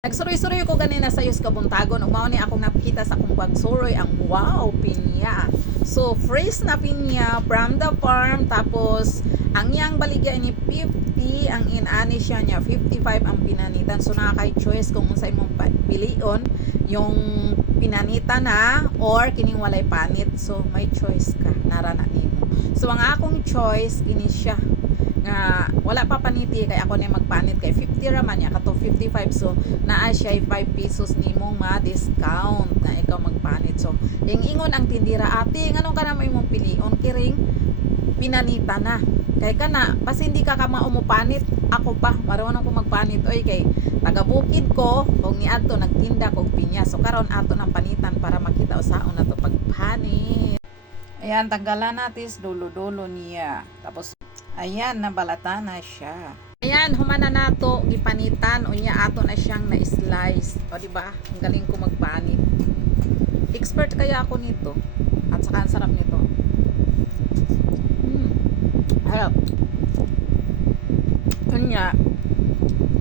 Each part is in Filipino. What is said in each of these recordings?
Nagsuroy-suroy ko ganina sa yus kabuntagon ug mao ni akong nakita sa akong pagsuroy ang wow pinya. So fresh na pinya from the farm, tapos ang yang baligya ni 50, ang inani siya niya 55 ang pinanitan. So nakakay choice kung unsay mong pilion, yung pinanitan na or kining walay panit. So may choice ka, nara na nimo. So ang akong choice kini siya nga wala pa paniti kay ako na magpanit kay 50 raman niya kato 55, so naa siya 5 pesos nimo ma-discount na ikaw magpanit. So yung ingon ang tindira, ate nganong ka na may mong pilion kiring pinanita na kay kana basta hindi ka umupanit, ako pa marunong ko magpanit oy kay taga bukid ko kung niadto nagtinda kog pinya. So karon ato ng panitan para makita usaon na to pagpanit. Ayan, tanggalan natin dulo-dulo niya. Tapos, ayan, nabalata na siya. Ayan, humana nato, gipanitan, unya ato na siyang na-slice. O, diba? Ang galing ko magpanit. Expert kaya ako nito. At saka, ang sarap nito. Harap. Unya,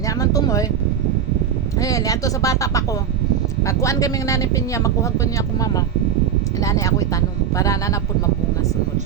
naman tumoy. Ayan, yan to sa bata pa ko. Pagkuhan kami ng nanipin niya, makuhag pa niya ako mama. Nanay ako itanong para nanapon mabunga sunod.